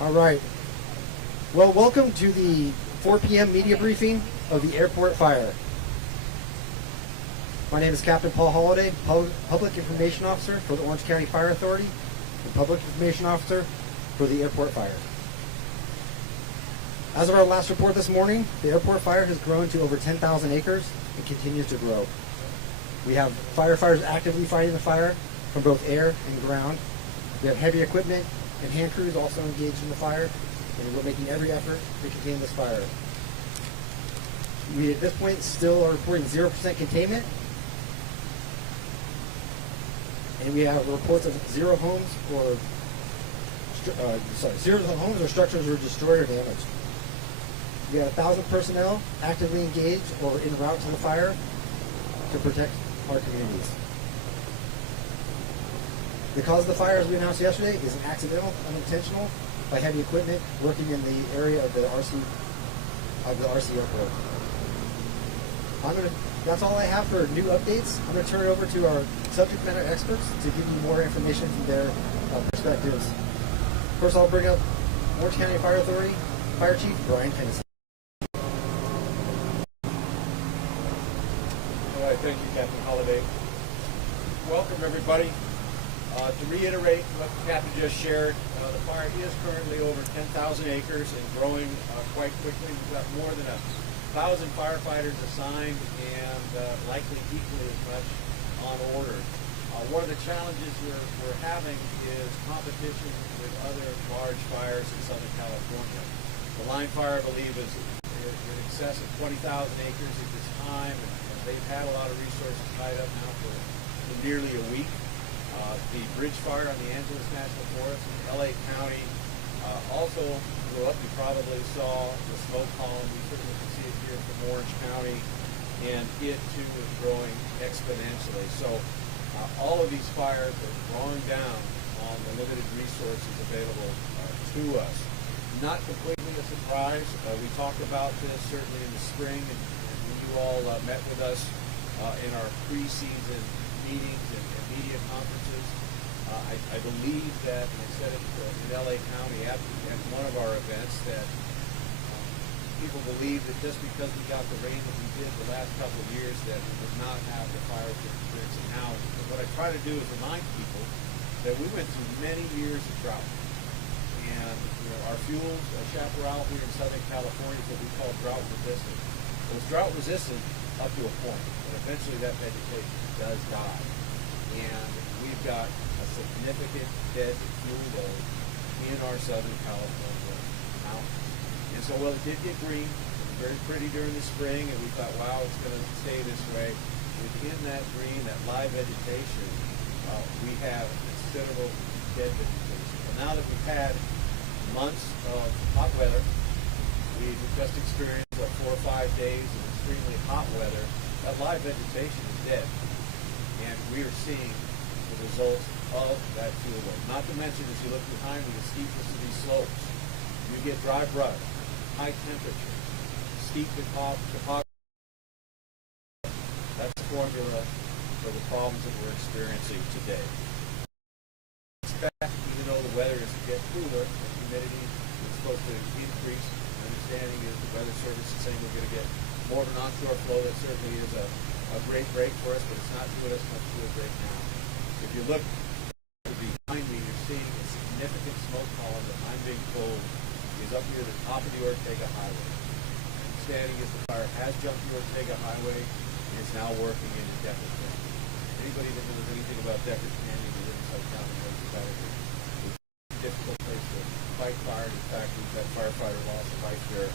All right. Well, welcome to the 4 p.m. media briefing of the airport fire. My name is Captain Paul Holliday, Public Information Officer for the Orange County Fire Authority and Public Information Officer for the airport fire. As of our last report this morning, the airport fire has grown to over 10,000 acres and continues to grow. We have firefighters actively fighting the fire from both air and ground. We have heavy equipment and hand crews also engaged in the fire, and we're making every effort to contain this fire. We, at this point, still are reporting 0% containment, and we have reports of zero homes or structures were destroyed or damaged. We have 1,000 personnel actively engaged or en route to the fire to protect our communities. The cause of the fire, as we announced yesterday, is an accidental, unintentional, by heavy equipment working in the area of the RC airport. That's all I have for new updates. I'm going to turn it over to our subject matter experts to give you more information from their perspectives. First, I'll bring up Orange County Fire Authority Fire Chief Brian Hennessy. All right, thank you, Captain Holliday. Welcome, everybody. To reiterate what the Captain just shared, the fire is currently over 10,000 acres and growing quite quickly. We've got more than 1,000 firefighters assigned and likely equally as much on order. One of the challenges we're having is competition with other large fires in Southern California. The line fire, I believe, is in excess of 20,000 acres at this time, and they've had a lot of resources tied up now for nearly a week. The bridge fire on the Angeles National Forest in LA County also blew up. You probably saw the smoke column. We certainly can see it here from Orange County, and it too is growing exponentially. So all of these fires are drawing down on the limited resources available to us. Not completely a surprise. We talked about this certainly in the spring, and when you all met with us in our pre-season meetings and media conferences. I believe that I said it in LA County at one of our events that people believe that just because we got the rain that we did the last couple of years that we would not have the fires we're experiencing now. But what I try to do is remind people that we went through many years of drought. And our fuels, chaparral here in Southern California is what we call drought resistant. It was drought resistant up to a point, but eventually that vegetation does die. And we've got a significant dead fuel load in our Southern California mountains. And so, well, it did get green. It was very pretty during the spring, and we thought, wow, it's going to stay this way. Within that green, that live vegetation, we have considerable dead vegetation. But now that we've had months of hot weather, we've just experienced 4 or 5 days of extremely hot weather, that live vegetation is dead. And we are seeing the results of that fuel load. Not to mention, as you look behind me, the steepness of these slopes. You get dry brush, high temperature, steep topography. That's the formula for the problems that we're experiencing today. Expect, even though the weather is to get cooler, the humidity is supposed to increase. My understanding is the Weather Service is saying we're going to get more of an onshore flow. That certainly is a great break for us, but it's not doing us much good right now. If you look behind me, you're seeing a significant smoke column that I'm being told is up near the top of the Ortega Highway. My understanding is the fire has jumped the Ortega Highway and is now working in Decker Canyon. Anybody that knows anything about Decker Canyon or Riverside County knows that it's a difficult place to fight fire. In fact, we've had firefighter loss of life there.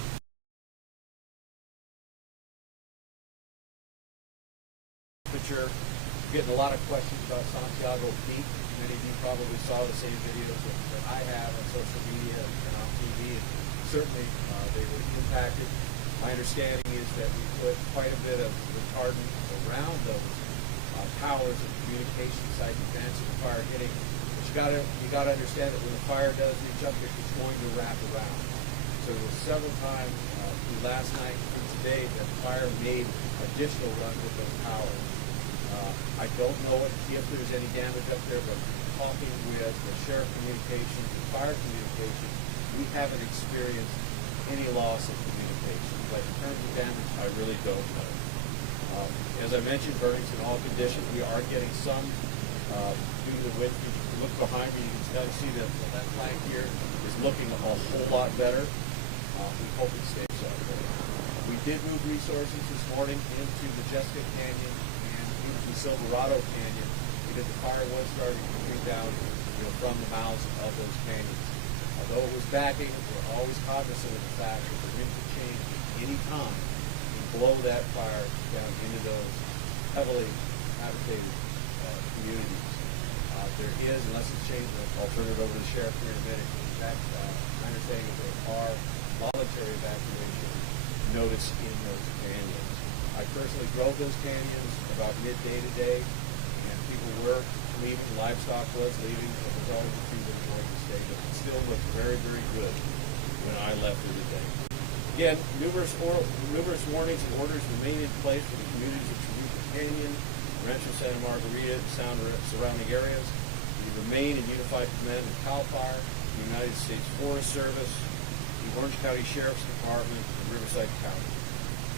Getting a lot of questions about Santiago Peak. Many of you probably saw the same videos that I have on social media and on TV, and certainly they were impacted. My understanding is that we put quite a bit of retardant around those towers and communication site events and the fire hitting. But you got to understand that when the fire does reach up here, it's going to wrap around. So there were several times through last night and through today that the fire made additional runs with those towers. I don't know if there's any damage up there, but talking with the Sheriff Communications and Fire Communications, we haven't experienced any loss of communication. But in terms of damage, I really don't know. As I mentioned, burnings in all conditions. We are getting some due to the wind. If you look behind me, you can see that that flank here is looking a whole lot better. We hope it stays so. We did move resources this morning into the Jessica Canyon and into the Silverado Canyon because the fire was starting to come down, from the mouths of those canyons. Although it was backing, we're always cognizant of the fact that the wind could change at any time and blow that fire down into those heavily habitated communities. There is, unless it's changed, I'll turn it over to the sheriff here in a minute. In fact, my understanding is there are voluntary evacuation notice in those canyons. I personally drove those canyons about midday today, and people were leaving, livestock was leaving, but there's always a few that are going to stay, but it still looked very, very good when I left here today. Again, numerous warnings and orders remain in place for the communities of Churubusco Canyon, Rancho Santa Margarita, and surrounding areas. We remain in unified command with CAL FIRE, the United States Forest Service, the Orange County Sheriff's Department, and Riverside County.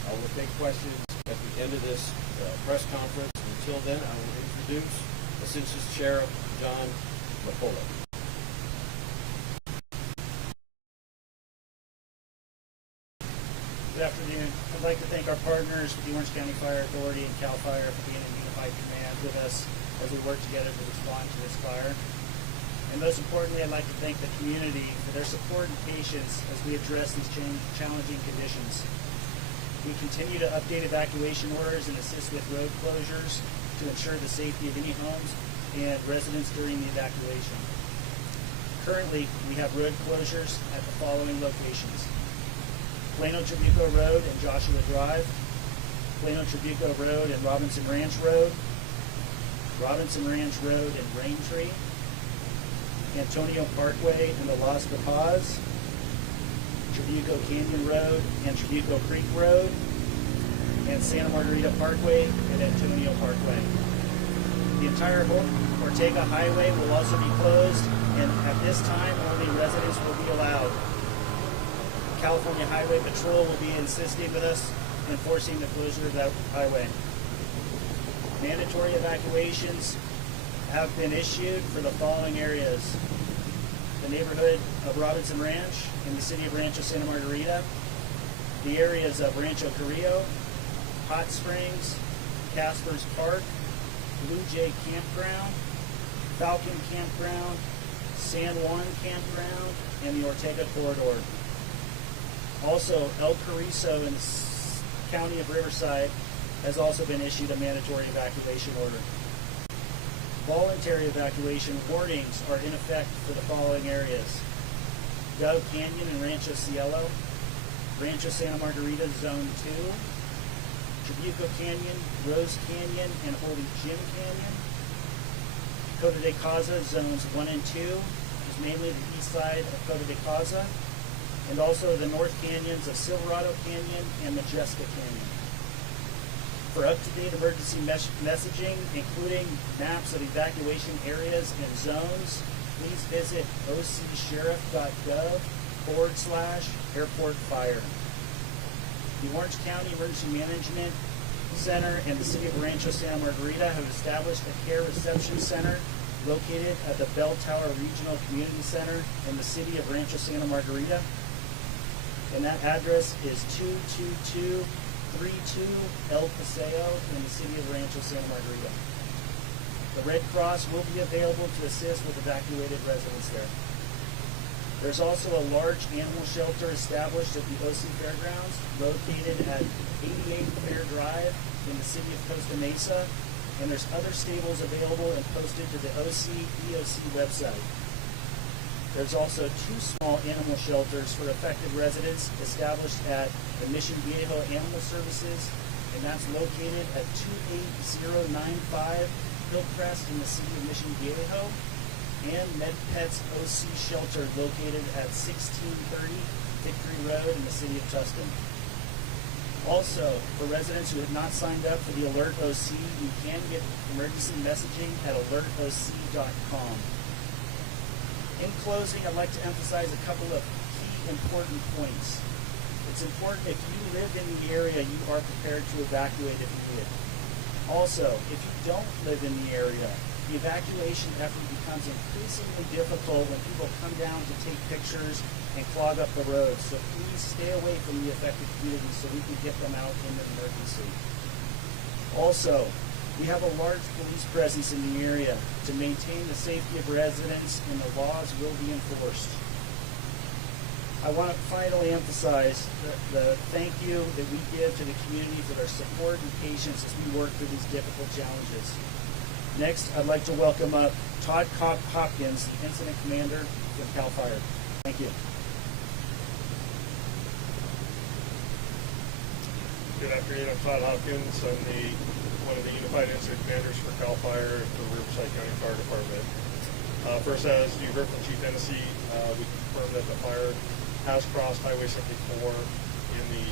I will take questions at the end of this press conference. Until then, I will introduce Assistant Sheriff John McCullough. Good afternoon. I'd like to thank our partners, the Orange County Fire Authority and CAL FIRE, for being in unified command with us as we work together to respond to this fire. And most importantly, I'd like to thank the community for their support and patience as we address these challenging conditions. We continue to update evacuation orders and assist with road closures to ensure the safety of any homes and residents during the evacuation. Currently, we have road closures at the following locations: Plano Trabuco Road and Joshua Drive, Plano Trabuco Road and Robinson Ranch Road, Robinson Ranch Road and Raintree, Antonio Parkway and the Las Papas, Trabuco Canyon Road and Trabuco Creek Road, and Santa Margarita Parkway and Antonio Parkway. The entire Ortega Highway will also be closed, and at this time, only residents will be allowed. California Highway Patrol will be assisting with us enforcing the closure of that highway. Mandatory evacuations have been issued for the following areas: the neighborhood of Robinson Ranch in the city of Rancho Santa Margarita, the areas of Rancho Carrillo, Hot Springs, Casper's Park, Blue Jay Campground, Falcon Campground, San Juan Campground, and the Ortega Corridor. Also, El Carrizo in the county of Riverside has also been issued a mandatory evacuation order. Voluntary evacuation warnings are in effect for the following areas: Dove Canyon and Rancho Cielo, Rancho Santa Margarita Zone 2, Trabuco Canyon, Rose Canyon, and Holy Jim Canyon, Coto de Caza Zones 1 and 2, which is mainly the east side of Coto de Caza, and also the North Canyons of Silverado Canyon and Majestic Canyon. For up-to-date emergency messaging, including maps of evacuation areas and zones, please visit ocsheriff.gov/airport fire. The Orange County Emergency Management Center and the City of Rancho Santa Margarita have established a care reception center located at the Bell Tower Regional Community Center in the City of Rancho Santa Margarita. And that address is 22232 El Paseo in the City of Rancho Santa Margarita. The Red Cross will be available to assist with evacuated residents there. There's also a large animal shelter established at the OC Fairgrounds, located at 88 Fair Drive in the city of Costa Mesa, and there's other stables available and posted to the OC EOC website. There's also 2 small animal shelters for affected residents established at the Mission Viejo Animal Services, and that's located at 28095 Hillcrest in the city of Mission Viejo, and MedPets OC Shelter located at 1630 Victory Road in the city of Tustin. Also, for residents who have not signed up for the Alert OC, you can get emergency messaging at alertoc.com. In closing, I'd like to emphasize a couple of important points. It's important if you live in the area, you are prepared to evacuate if needed. Also, if you don't live in the area, the evacuation effort becomes increasingly difficult when people come down to take pictures and clog up the roads. So please stay away from the affected communities so we can get them out in an emergency. Also, we have a large police presence in the area to maintain the safety of residents, and the laws will be enforced. I want to finally emphasize the thank you that we give to the community for their support and patience as we work through these difficult challenges. Next, I'd like to welcome up Todd Hopkins, the Incident Commander from CAL FIRE. Thank you. Good afternoon, I'm Todd Hopkins. I'm one of the Unified Incident Commanders for CAL FIRE at the Riverside County Fire Department. First, as you heard from Chief Hennessy, we confirmed that the fire has crossed Highway 74 in the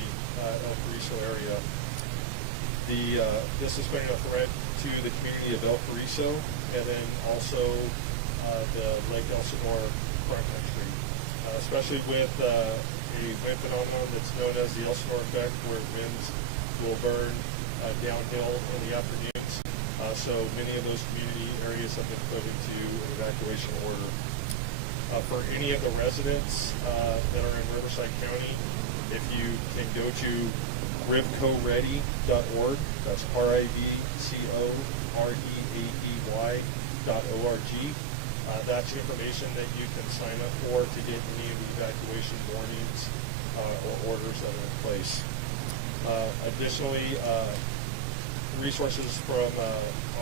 El Carrizo area. This is putting a threat to the community of El Carrizo and then also the Lake Elsinore front country, especially with a wind phenomenon that's known as the Elsinore effect, where winds will burn downhill in the afternoons. So many of those community areas have been put into an evacuation order. For any of the residents that are in Riverside County, if you can go to rivcoready.org, that's RIVCOREADY.org. That's information that you can sign up for to get any of the evacuation warnings or orders that are in place. Additionally, resources from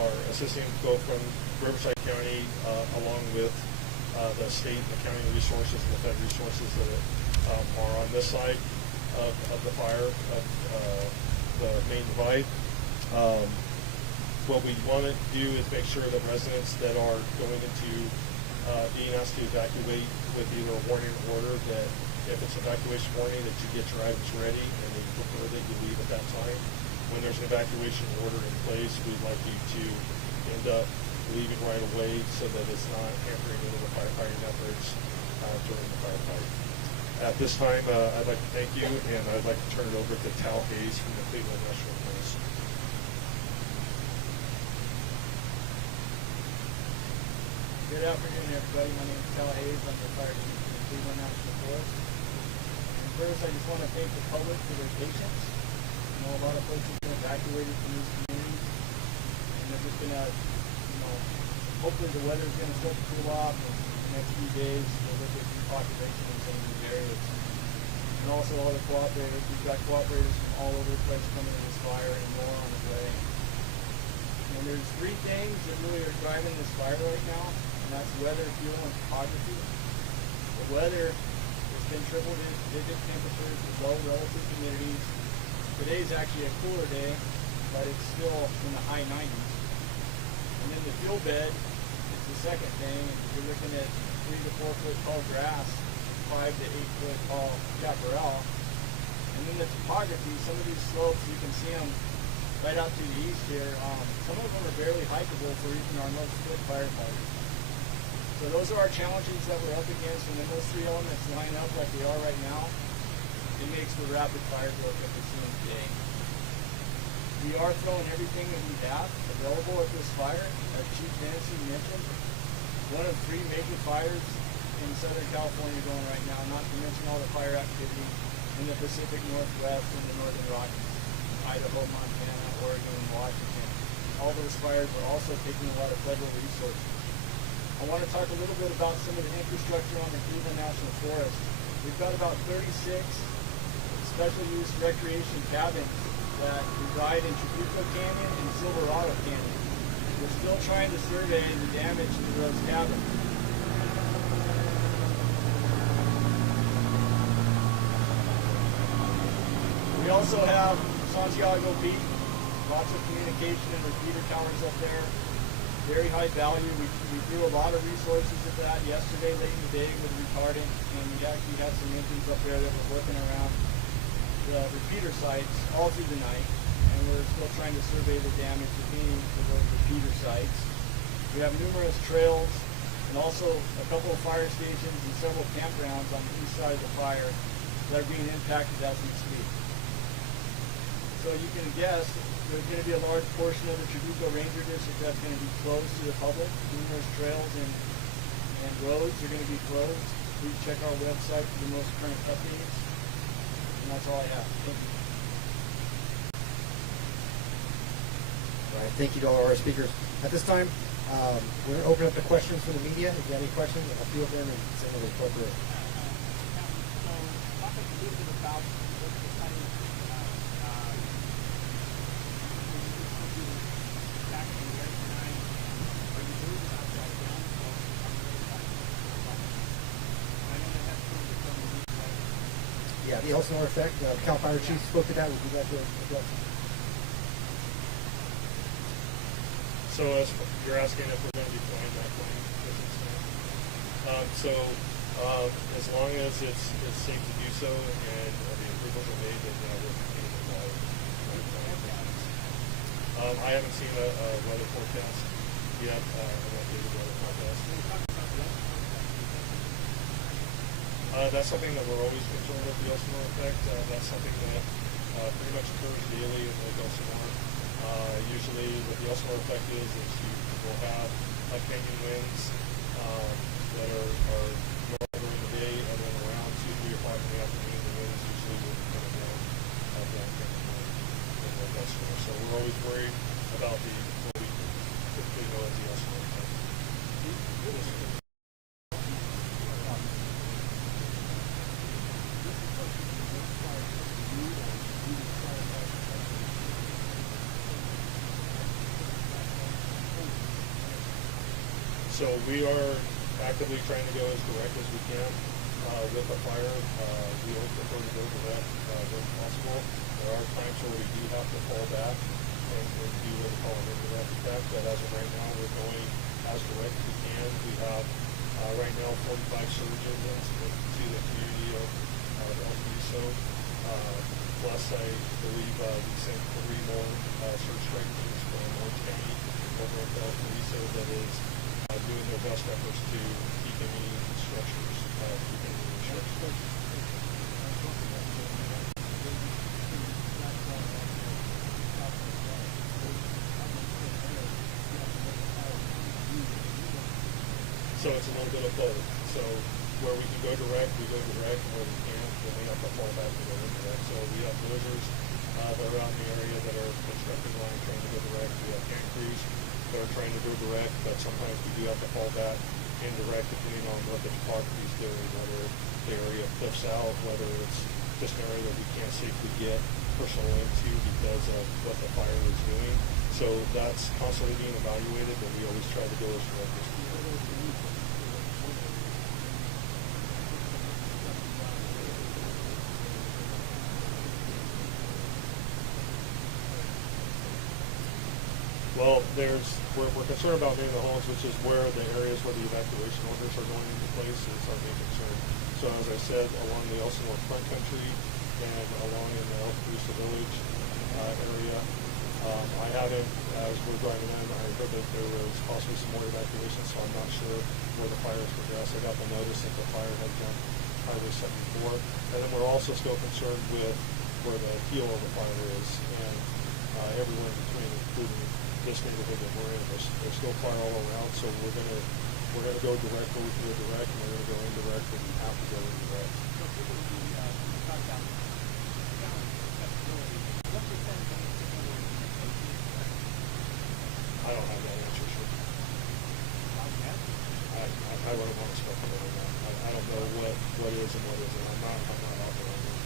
our assisting both from Riverside County along with the state, the county resources, and the fed resources that are on this side of the fire, of the main divide. What we want to do is make sure that residents that are going into being asked to evacuate with either a warning or order, that if it's evacuation warning, that you get your items ready and we prefer that you leave at that time. When there's an evacuation order in place, we'd like you to end up leaving right away so that it's not hampering into the firefighting efforts during the firefight. At this time, I'd like to thank you, and I'd like to turn it over to Tal Hayes from the Cleveland National Forest. Good afternoon, everybody. My name is Tal Hayes. I'm the fire chief of the Cleveland National Forest. And first, I just want to thank the public for their patience. I know a lot of folks have been evacuated from these communities, and they're just going to, hopefully the weather's going to start to cool off in the next few days. We'll look at repopulation in some of these areas. And also all the cooperators. We've got cooperators from all over the place coming in this fire and more on the way. And there's three things that really are driving this fire right now, and that's weather, fuel, and topography. The weather has been triple-digit temperatures with low relative humidities. Today's actually a cooler day, but it's still in the high 90s. And then the fuel bed is the second thing. You're looking at 3 to 4 foot tall grass, 5 to 8 foot tall chaparral. And then the topography, some of these slopes, you can see them right out to the east here. Some of them are barely hikeable for even our most fit firefighters. So those are our challenges that we're up against, and when those three elements line up like they are right now, it makes for rapid fire growth that we're seeing today. We are throwing everything that we have available at this fire. As Chief Hennessy mentioned, one of 3 major fires in Southern California going right now, not to mention all the fire activity in the Pacific Northwest and the Northern Rockies, Idaho, Montana, Oregon, and Washington. All those fires are also taking a lot of federal resources. I want to talk a little bit about some of the infrastructure on the Cleveland National Forest. We've got about 36 special use recreation cabins that reside in Trabuco Canyon and Silverado Canyon. We're still trying to survey the damage to those cabins. We also have Santiago Beach, lots of communication and repeater towers up there. Very high value. We threw a lot of resources at that yesterday, late in the day with retardant, and we actually had some engines up there that were working around the repeater sites all through the night, and we're still trying to survey the damage remaining to those repeater sites. We have numerous trails and and also a couple of fire stations and several campgrounds on the east side of the fire that are being impacted as we speak. So you can guess there's going to be a large portion of the Trabuco Ranger District that's going to be closed to the public. Numerous trails and roads are going to be closed. Please check our website for the most current updates. And that's all I have. Thank you. All right, thank you to all our speakers. At this time, we're going to open up the questions for the media. If you have any questions, I'll field them and send them appropriate. So, talk a little bit about what the study back in the area tonight, and are you worried about that downfall on the other side of the I know that that's going to become a new way. Yeah, the Elsinore effect. Cal Fire Chief spoke to that. Would you like to address? So as you're asking if we're going to be flying that plane, as long as it's safe to do so and the approvals are made, then yeah, we'll continue to fly. I haven't seen a weather forecast yet. An updated weather forecast. That's something that we're always concerned with, the Elsinore effect. That's something that pretty much occurs daily in Lake Elsinore. Usually what the Elsinore effect is you will have canyon winds that are normal during the day, and then around 2, 3 o'clock in the afternoon, the winds usually will be coming down canyon wind in Lake Elsinore. So we're always worried about what we typically know as the Elsinore effect. So we are actively trying to go as direct as we can with the fire. We always prefer to go direct when possible. There are times where we do have to fall back and do what we call an indirect effect, but as of right now, we're going as direct as we can. We have right now 45 surge engines to the community of El Piso. Plus, I believe we sent 3 more surge strike teams from Orange County over at El Piso that is doing their best efforts to keep any structures, So it's a little bit of both. So where we can go direct, we go direct, and where we can't, then we have to fall back to go indirect. So we have dozers that are out in the area that are constructing line trying to go direct. We have tank crews that are trying to go direct, but sometimes we do have to fall back indirect depending on what the topography is doing, whether the area flips out, whether it's just an area that we can't safely get personnel into because of what the fire is doing. So that's constantly being evaluated, but we always try to go as direct as we can. Well, we're concerned about near the homes, which is where the areas where the evacuation orders are going into place is our main concern. So as I said, along the Elsinore front country and along in the El Cruce Village area, I haven't, as we're driving in, I heard that there was possibly some more evacuations, so I'm not sure where the fire has progressed. I got the notice that the fire had jumped Highway 74. And then we're also still concerned with where the heel of the fire is, and everywhere in between, including this neighborhood that we're in. There's still fire all around, so we're gonna go direct where we can go direct, and we're gonna go indirect where we have to go indirect. I don't have that answer, sir. I wouldn't want to speculate on that. I don't know what is and what isn't. I'm not out there on that.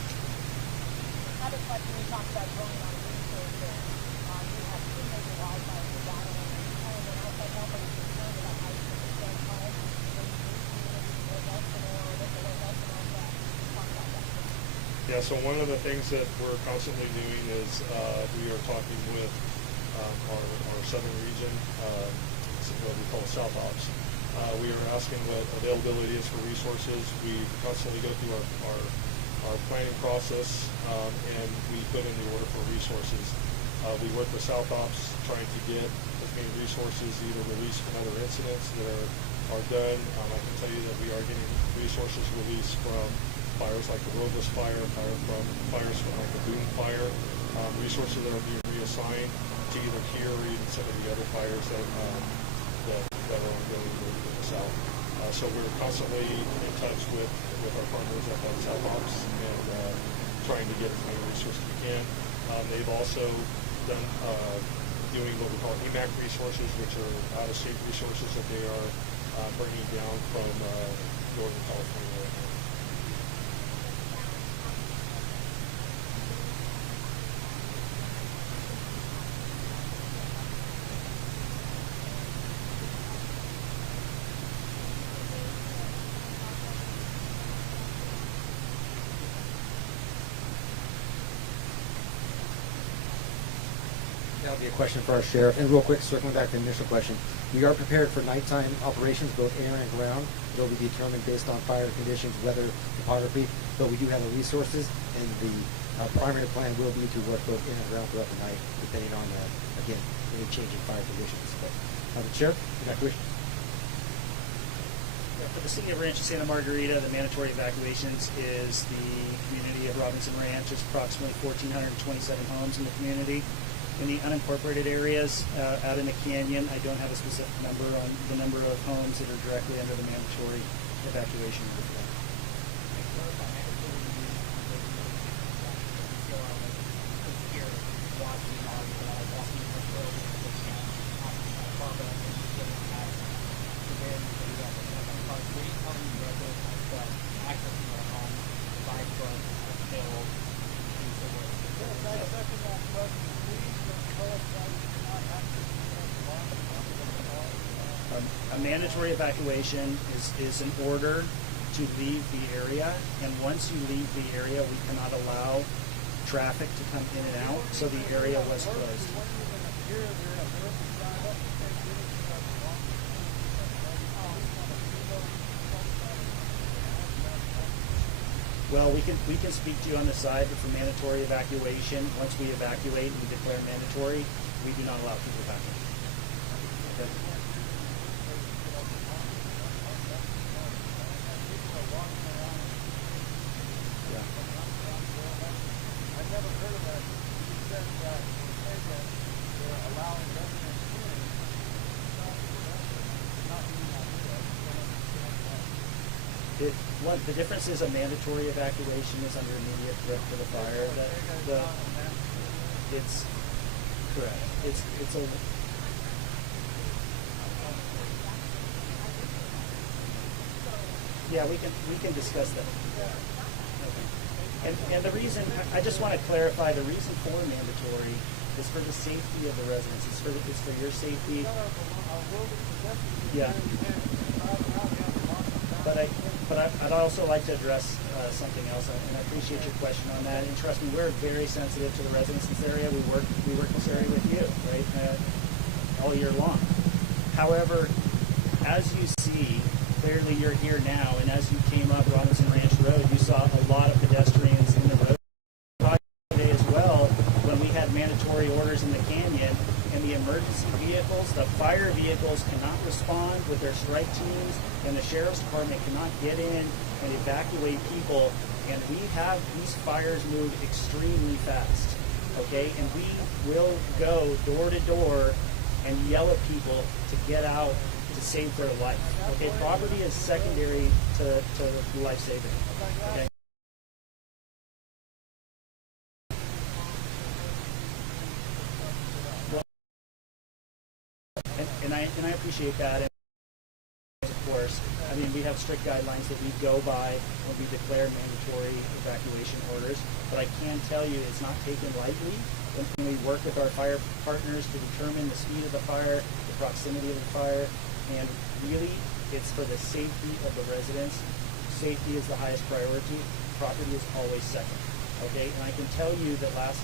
Another question, we talked about growing on resources. You have 2 major wildfires in Donald and outside help. Are you concerned about how you can extend home when you need communities in Lake Elsinore or with the Lake Elsinore effect? Talk about that. Yeah, so one of the things that we're constantly doing is we are talking with our southern region, what we call South Ops. We are asking what availability is for resources. We constantly go through our planning process and we put in the order for resources. We work with South Ops trying to get as many resources either released from other incidents that are are done. I can tell you that we are getting resources released from fires like the roadless fire, fires from like the boom fire, resources that are being reassigned to either here or even some of the other fires that are ongoing in the south. So we're constantly in touch with our partners at the South Ops and trying to get as many resources as we can. They've also done doing what we call EMAC resources, which are out-of-state resources that they are bringing down from Northern California right now. That would be a question for our sheriff. And real quick, circling back to the initial question, we are prepared for nighttime operations, both air and ground. They'll be determined based on fire conditions, weather, topography, but we do have the resources, and the primary plan will be to work both in and ground throughout the night, depending on, again, any changing fire conditions. But, the Sheriff, evacuation. For the city of Rancho Santa Margarita, the mandatory evacuations is the community of Robinson Ranch. There's approximately 1,427 homes in the community. In the unincorporated areas out in the canyon, I don't have a specific number on the number of homes that are directly under the mandatory evacuation order. A mandatory evacuation is an order to leave the area, and once you leave the area, we cannot allow traffic to come in and out, so the area was closed. Well, we can speak to you on the side, but for mandatory evacuation, once we evacuate and we declare mandatory, we do not allow people back in. Okay. The difference is a mandatory evacuation is under immediate threat for the fire. It's correct. It's a yeah. We can discuss that. Okay. And the reason I just want to clarify, the reason for mandatory is for the safety of the residents. It's for your safety. Yeah. But I'd also like to address something else, and I appreciate your question on that. And trust me, we're very sensitive to the residents in this area. We work in this area with you, right, all year long. However, as you see, clearly you're here now, and as you came up Robinson Ranch Road, you saw a lot of pedestrians in the road today as well. When we had mandatory orders in the canyon, and the emergency vehicles, the fire vehicles cannot respond with their strike teams, and the sheriff's department cannot get in and evacuate people, and we have these fires move extremely fast, okay? And we will go door to door and yell at people to get out to save their life, okay? Property is secondary to life saving, okay? And I appreciate that. And of course, I mean, we have strict guidelines that we go by when we declare mandatory evacuation orders. But I can tell you, it's not taken lightly when we work with our fire partners to determine the speed of the fire, the proximity of the fire, and really, it's for the safety of the residents. Safety is the highest priority. Property is always second. Okay, and I can tell you that last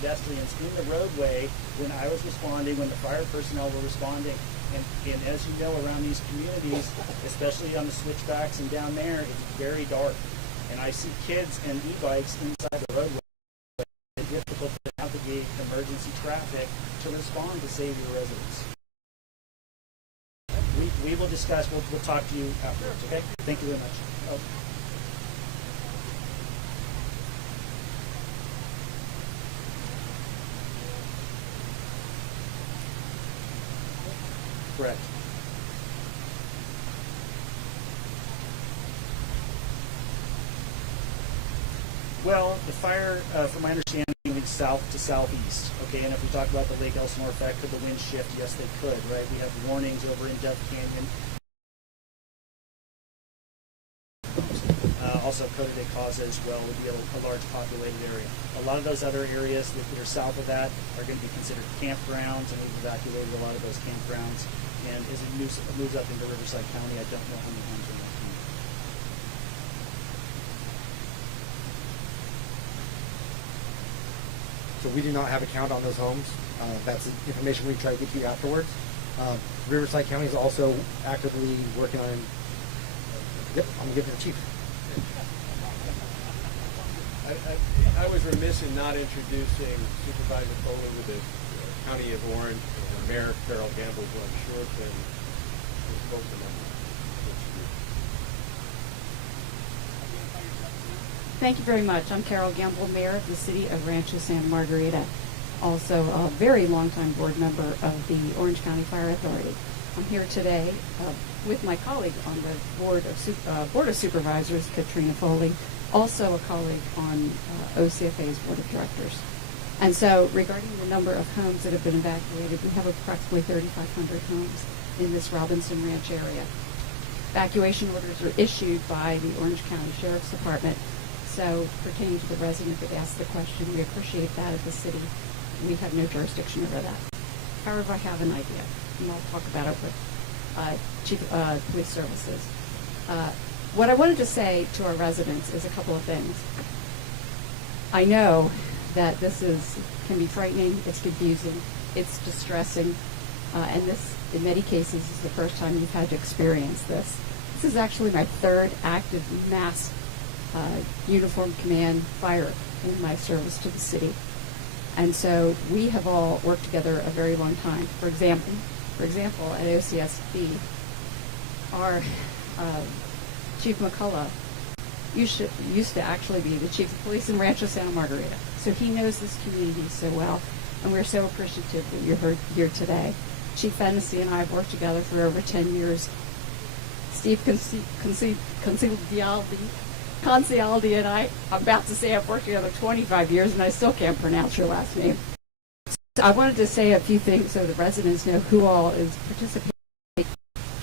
pedestrians in the roadway when I was responding, when the fire personnel were responding, and as you know, around these communities, especially on the switchbacks and down there, it's very dark, and I see kids and e-bikes inside the roadway. It's difficult to navigate emergency traffic to respond to save your residents. we will discuss. We'll talk to you afterwards. Okay. Thank you very much. Oh. Correct. Well, the fire, from my understanding, is south to southeast. Okay, and if we talk about the Lake Elsinore effect, could the wind shift? Yes, they could. Right? We have warnings over in Death Canyon. Also, Coda de Caza as well would be a large populated area. A lot of those other areas that are south of that are going to be considered campgrounds, and we've evacuated a lot of those campgrounds. And as it moves up into Riverside County, I don't know how many homes are left. So we do not have a count on those homes. That's information we try to get to you afterwards. Riverside County is also actively working on. Yep, I'm gonna give it to the chief. I was remiss in not introducing Supervisor Foley with the County of Orange, Mayor Carol Gamble, who I'm sure can spoke to them. Thank you very much. I'm Carol Gamble, Mayor of the City of Rancho Santa Margarita, also a very long-time board member of the Orange County Fire Authority. I'm here today with my colleague on the Board of Supervisors, Katrina Foley, also a colleague on OCFA's Board of Directors. And so regarding the number of homes that have been evacuated, we have approximately 3,500 homes in this Robinson Ranch area. Evacuation orders are issued by the Orange County Sheriff's Department. So pertaining to the resident that asked the question, we appreciate that at the city. We have no jurisdiction over that. However, I have an idea, and I'll talk about it with Chief Police Services. What I wanted to say to our residents is a couple of things. I know that this can be frightening, it's confusing, it's distressing, and this, in many cases, is the first time you've had to experience this. This is actually my third active mass uniform command fire in my service to the city. And so we have all worked together a very long time. For example, at OCSB, our Chief McCullough used to actually be the Chief of Police in Rancho Santa Margarita. So he knows this community so well, and we're so appreciative that you're here today. Chief Fennessy and I have worked together for over 10 years. Steve Concialdi and I'm about to say I've worked together 25 years, and I still can't pronounce your last name. So I wanted to say a few things so the residents know who all is participating,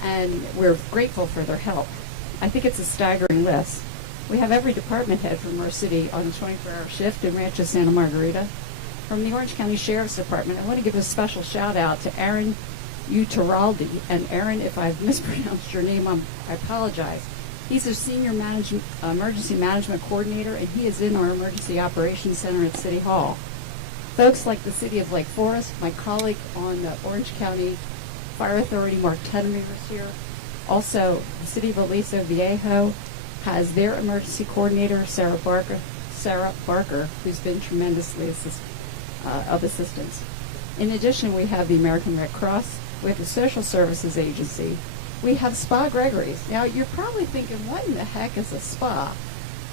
and we're grateful for their help. I think it's a staggering list. We have every department head from our city on a 24-hour shift in Rancho Santa Margarita. From the Orange County Sheriff's Department, I want to give a special shout out to Aaron Utaraldi. And Aaron, if I've mispronounced your name, I apologize. He's a senior emergency management coordinator, and he is in our emergency operations center at City Hall. Folks like the City of Lake Forest, my colleague on the Orange County Fire Authority, Mark Tenemer, is here. Also, the City of Aliso Viejo has their emergency coordinator, Sarah Barker, who's been tremendously of assistance. In addition, we have the American Red Cross, we have the Social Services Agency, we have Spa Gregory's. Now, you're probably thinking, what in the heck is a spa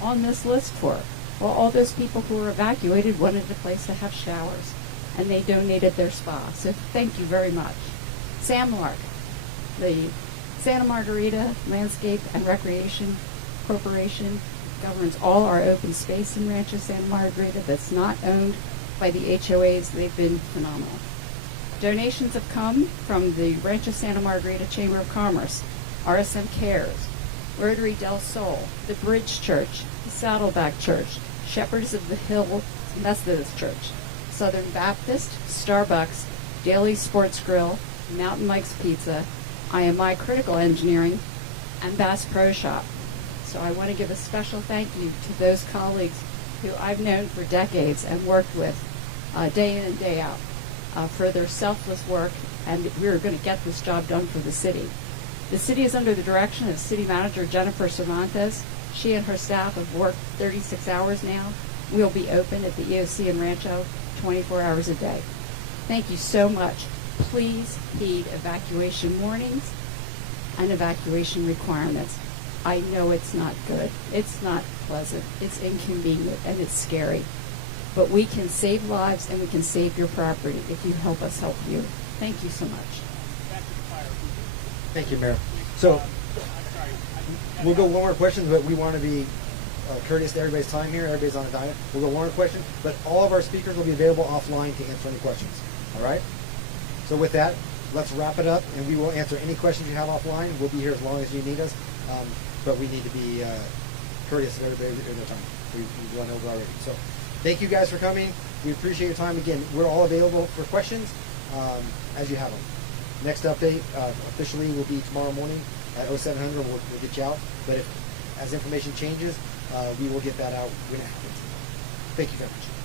on this list for? Well, all those people who were evacuated wanted a place to have showers, and they donated their spa. So thank you very much. SAMLARC, the Santa Margarita Landscape and Recreation Corporation, governs all our open space in Rancho Santa Margarita that's not owned by the HOAs. They've been phenomenal. Donations have come from the Rancho Santa Margarita Chamber of Commerce, RSM Cares, Rotary del Sol, the Bridge Church, the Saddleback Church, Shepherds of the Hill Methodist Church, Southern Baptist, Starbucks, Daily Sports Grill, Mountain Mike's Pizza, IMI Critical Engineering, and Bass Pro Shop. So I want to give a special thank you to those colleagues who I've known for decades and worked with day in and day out for their selfless work, and we're going to get this job done for the city. The city is under the direction of City Manager Jennifer Cervantes. She and her staff have worked 36 hours now. We'll be open at the EOC in Rancho 24 hours a day. Thank you so much. Please heed evacuation warnings. and evacuation requirements. I know it's not good. It's not pleasant. It's inconvenient and it's scary. But we can save lives and we can save your property if you help us help you. Thank you so much. Back to the fire. Thank you, Mayor. So I'm sorry. we'll go one more question, but we want to be courteous to everybody's time here. Everybody's on a diet. We'll go one more question, but all of our speakers will be available offline to answer any questions. All right? So with that, let's wrap it up, and we will answer any questions you have offline. We'll be here as long as you need us, but we need to be courteous of everybody in their time. We've run over already. So thank you guys for coming. We appreciate your time. Again, we're all available for questions as you have them. Next update officially will be tomorrow morning at 0700. We'll get you out. But if as information changes, we will get that out when it happens. Thank you very much.